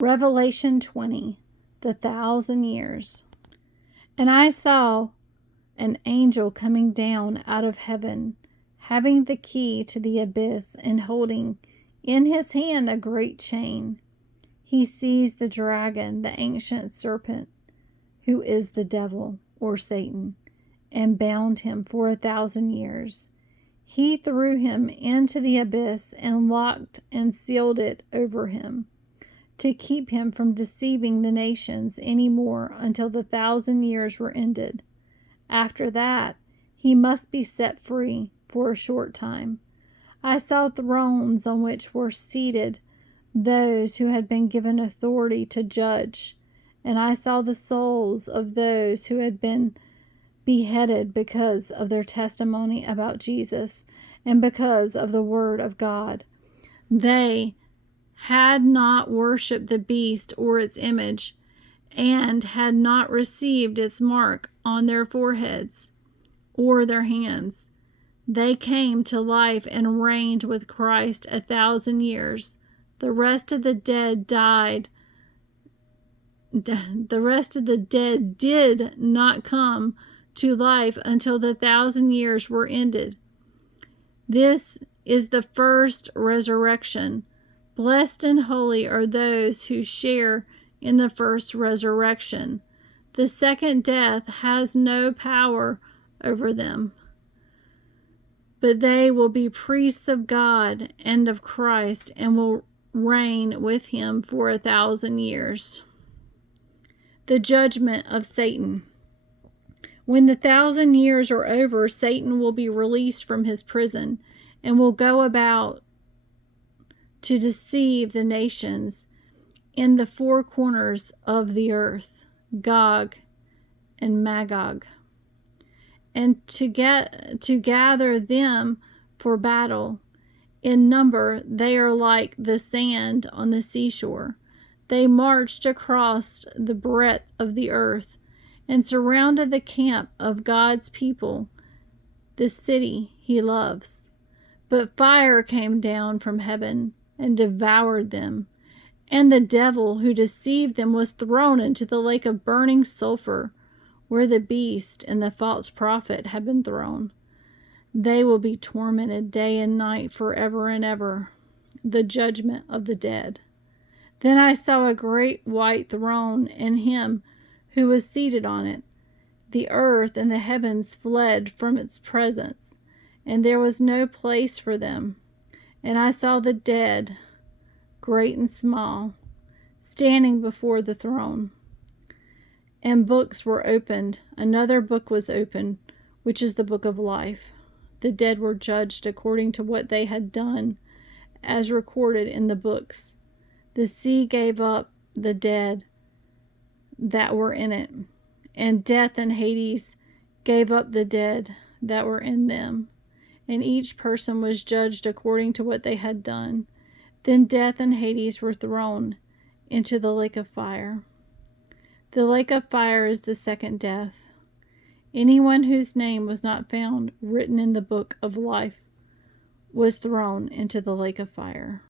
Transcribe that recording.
Revelation 20, the 1,000 years. And I saw an angel coming down out of heaven, having the key to the abyss and holding in his hand a great chain. He seized the dragon, the ancient serpent, who is the devil, or Satan, and bound him for 1,000 years. He threw him into the abyss and locked and sealed it over him, to keep him from deceiving the nations any more until the 1,000 years were ended. After that, he must be set free for a short time. I saw thrones on which were seated those who had been given authority to judge, and I saw the souls of those who had been beheaded because of their testimony about Jesus and because of the word of God. They had not worshipped the beast or its image, and had not received its mark on their foreheads or their hands. They came to life and reigned with Christ 1,000 years. The rest of the dead died. The rest of the dead did not come to life until the 1,000 years were ended. This is the first resurrection. Blessed and holy are those who share in the first resurrection. The second death has no power over them, but they will be priests of God and of Christ and will reign with him for 1,000 years. The judgment of Satan. When the 1,000 years are over, Satan will be released from his prison and will go about to deceive the nations in the four corners of the earth, Gog and Magog, and to gather them for battle. In number, they are like the sand on the seashore. They marched across the breadth of the earth and surrounded the camp of God's people, the city he loves. But fire came down from heaven and devoured them, and the devil who deceived them was thrown into the lake of burning sulfur, where the beast and the false prophet have been thrown. They will be tormented day and night forever and ever. The judgment of the dead. Then I saw a great white throne and him who was seated on it. The earth and the heavens fled from its presence, and there was no place for them. And I saw the dead, great and small, standing before the throne. And books were opened. Another book was opened, which is the book of life. The dead were judged according to what they had done, as recorded in the books. The sea gave up the dead that were in it, and death and Hades gave up the dead that were in them. And each person was judged according to what they had done. Then death and Hades were thrown into the lake of fire. The lake of fire is the second death. Anyone whose name was not found written in the book of life was thrown into the lake of fire.